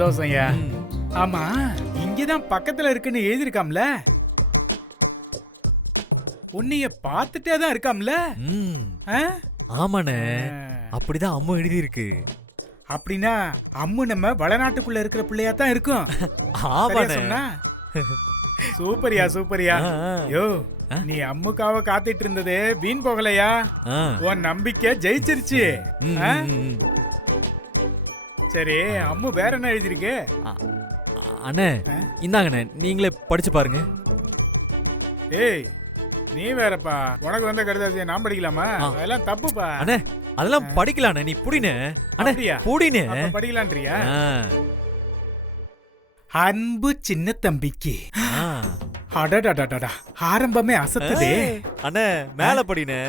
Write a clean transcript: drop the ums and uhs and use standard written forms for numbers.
சந்தோஷம்யா. ஆமா, இங்கதான் பக்கத்துல இருக்குன்னு எழுதிருக்காம்ல. உன்னைய பார்த்துட்டே தான் இருக்காம்ல. ஆமாண்ணே, அப்படிதான் அம்மா எழுதி இருக்கு. அப்படின்னா அம்மு நம்ம வளநாட்டுக்குள்ள இருக்கிற பிள்ளையா தான் இருக்கும். ஆமாண்ணே. சொன்னா சூப்பரியா சூப்பரியா. யோ, நீ அம்முக்காக காத்துட்டு இருந்தது வீண் போகலையா? உன் நம்பிக்கை ஜெயிச்சிருச்சு. சரி, அம்மு வேற என்ன எழுதிருக்கு? அண்ணே இந்தாங்கண்ணே, நீங்களே படிச்சு பாருங்க. ஏய், நீ வேறப்பா, உனக்கு வந்த கடிதாசியை நான் படிக்கலாமா? அதெல்லாம் தப்புப்பா. அண்ணே அதெல்லாம் படிக்கலாண்ணே, நீ புடினே. அண்ணே புடினே, படிக்கலான்றியா? அன்பு சின்ன தம்பிக்கு. அடடடடடா, ஆரம்பமே அசத்துதே. அண்ணே மேல படினே.